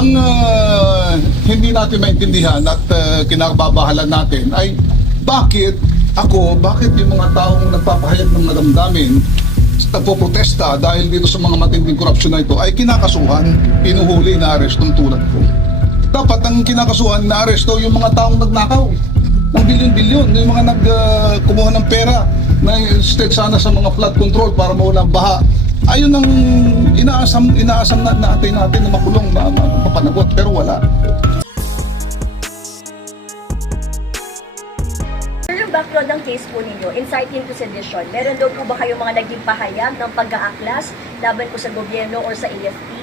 Ang hindi natin maintindihan at kinakababahalan natin ay bakit yung mga taong nagpapahayag ng damdamin nagpoprotesta dahil dito sa mga matinding korupsyon na ito ay kinakasuhan, pinuhuli, na-arestong tulad ko. Dapat ang kinakasuhan, na-aresto yung mga taong nagnakaw ng bilyon-bilyon, yung mga kumuha ng pera na instead sana sa mga flood control para mawala ang baha. Ayun ang inaasam natin na makulong, mapanagot, pero wala. Yung background ng case po ninyo, inciting to sedition, meron daw po ba kayo mga naging pahayag ng pag-aaklas laban po sa gobyerno or sa AFP?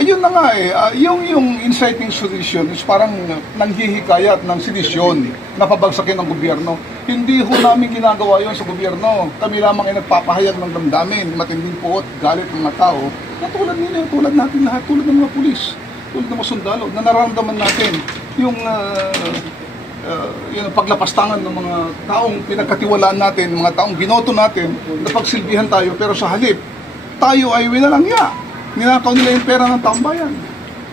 Ayun na nga yung inciting sedition is parang nanghihikayat ng sedisyon na pabagsakin ng gobyerno. Hindi ho namin ginagawa yon sa gobyerno. Kami lamang ay nagpapahayag ng damdamin, matinding puot, galit ng mga tao, na tulad ninyo, tulad natin lahat, tulad ng mga pulis, tulad ng mga sundalo, na nararamdaman natin yung paglapastangan ng mga taong pinagkatiwalaan natin, mga taong binoto natin, na pagsilbihan tayo, pero sa halip, tayo ay winalangya. Ninakaw nila yung pera ng taong bayan.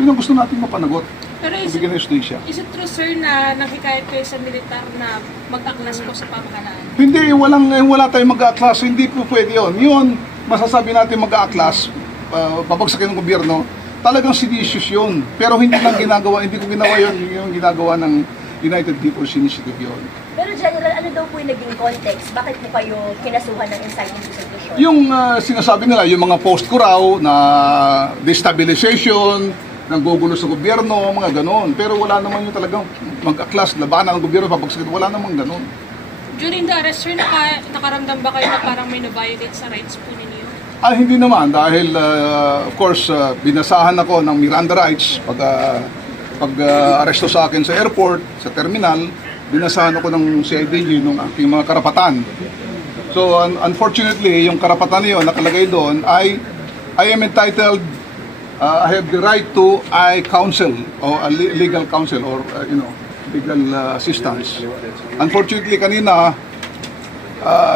Yun ang gusto natin mapanagot. Pero is it true, sir, na nakikayat kayo sa militar na mag-aklas po sa pamahalaan? Hindi, wala tayong mag-aaklas. Hindi po pwede yun. Yun, masasabi natin mag-aaklas, babagsakin ng gobyerno, talagang seditious yun. Pero hindi ko ginawa yun, yung ginagawa ng United People's Initiative yun. Pero General, ano daw po yung naging context? Bakit po kayo kinasuhan ng inciting to sedition? Yung sinasabi nila, yung mga post ko raw na destabilization, ng gugulo sa gobyerno, mga ganon. Pero wala naman yung talagang mag-aklas, labanan ng gobyerno, papagsakin, wala namang ganon. During the arrest, sir, nakaramdam ba kayo na parang may na-violate sa rights po ninyo? Hindi naman, dahil of course, binasahan ako ng Miranda rights pag-aresto sa akin sa airport, sa terminal, binasahan ako ng CIDG ng aking mga karapatan. So unfortunately, yung karapatan niyo nakalagay doon ay I am entitled, I have the right to counsel or legal counsel or legal assistance. Unfortunately kanina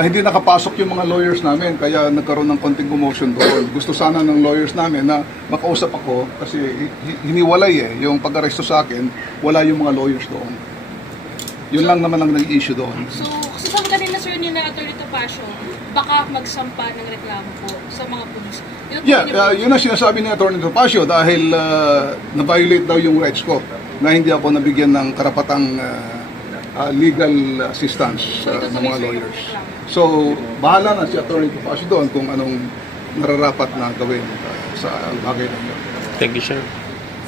hindi nakapasok yung mga lawyers namin kaya nagkaroon ng konting commotion doon. Gusto sana ng lawyers namin na makausap ako kasi hiniwalay yung pag-aresto sa akin, wala yung mga lawyers doon. Yun lang naman ang nag-issue doon. So saan kanina, sir, ni na Atty. Topacio, baka magsampa ng reklamo po sa mga pulis? Yun ang sinasabi ni Atty. Topacio dahil na-violate daw yung rights ko na hindi ako nabigyan ng karapatang legal assistance ng mga lawyers. So, bahala na si Atty. Topacio doon kung anong nararapat na gawin sa bagay na yun. Thank you, sir.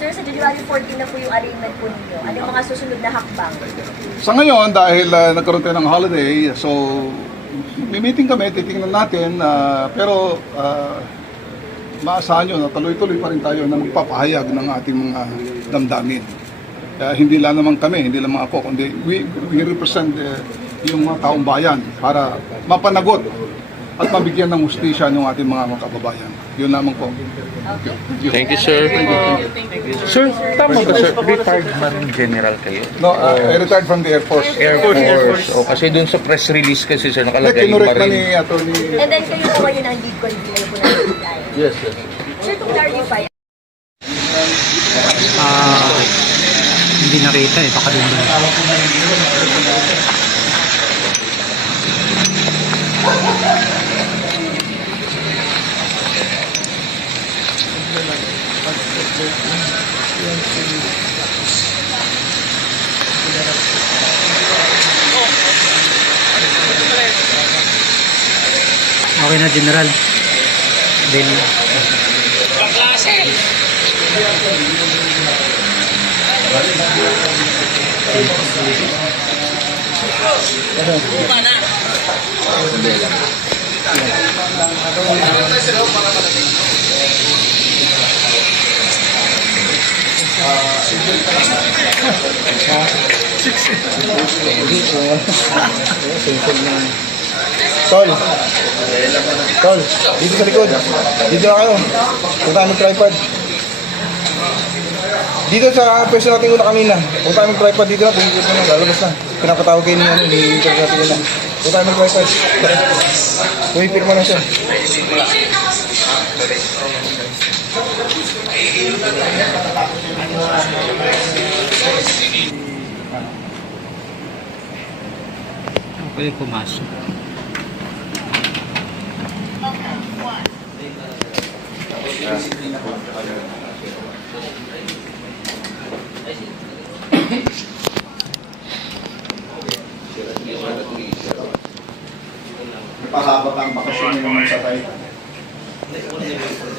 Sir, sa January 14 na po yung arraignment po ninyo. Ano yung mga susunod na hakbang? Sa ngayon, dahil nagkaroon tayo ng holiday, so may meeting kami, titingnan natin, pero maasahan nyo na tuloy-tuloy pa rin tayo na magpapahayag ng ating mga damdamin. Hindi lang naman kami, hindi lang ako, kundi we represent yung mga taong bayan para mapanagot at mabigyan ng hustisya ng ating mga kababayan. Yun lamang po. Thank you, sir. Sir, tama ba sir? Retired Marine General kayo? No, I retired from the Air Force. Air Force. O, kasi dun sa press release kasi sir nakalagay Kinurek na Marine. ni Atty. And then kayo po ngayon ang lead convener po ng BPI. Yes. Sir, to clarify, Hindi nakita baka doon ba. Okay na, General. Then Tol, dito sa likod. Dito na kayo. Huwag tayo mag-tripod. Dito sa pwesto natin una kanina. Huwag tayo mag-tripod dito na. Pumipit na. Lalabas na. Pinapatawag kayo niya. Ni-interview natin nila. Huwag tayo mag-tripod. Pumipit mo na siya. Pwede pumasok. Pahaba ang bakasyon yung sa tayo.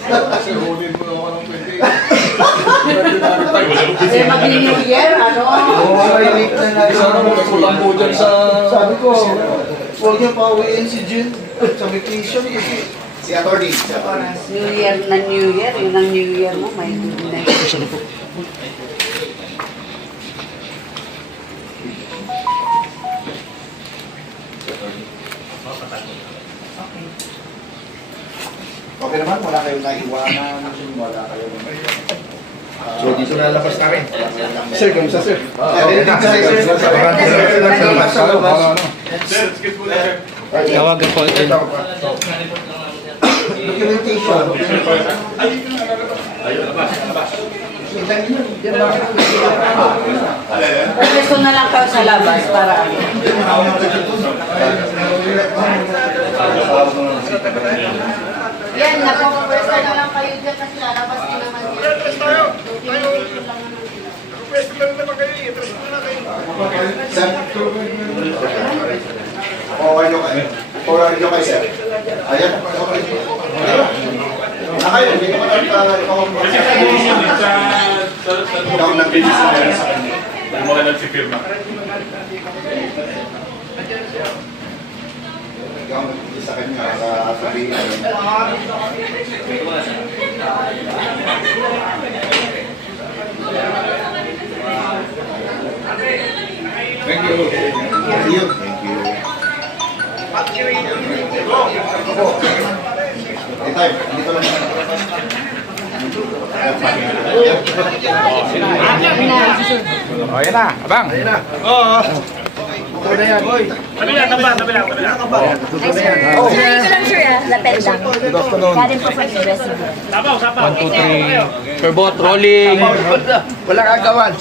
Kasi hulin mo naman ng pwede. Mag-New Year, ano? Sana mo kulang po dyan sa... Sabi ko, huwag niyo pa uwiin si Jun sa vacation kasi... Si Atty. New Year na New Year, yun ang New Year mo, may good na yun. Okay naman, wala kayong naiwanan, wala kayong... So, dito na labas na rin. Sir, kamusta sir? Tawagan po ito. Documentation. Pwesto na lang kayo sa labas para ano. Yan, napapapwesto na lang kayo dyan kasi lalabas ko naman yan. Okay nyo kayo. Okay nyo kayo sir. Ayan. Kayo, hindi naman ikaw nag-release na yan sa kanya. Hindi mo ka nagsipirma. Ikaw nag-release sa kanya sa sabihin. Thank you. Thank you. Anytime, dito lang. O, yan na. Abang. Sir, ito lang sir lapel lang. Galing po from US. 1, 2, 3. Per bot, rolling. Wala kagawan.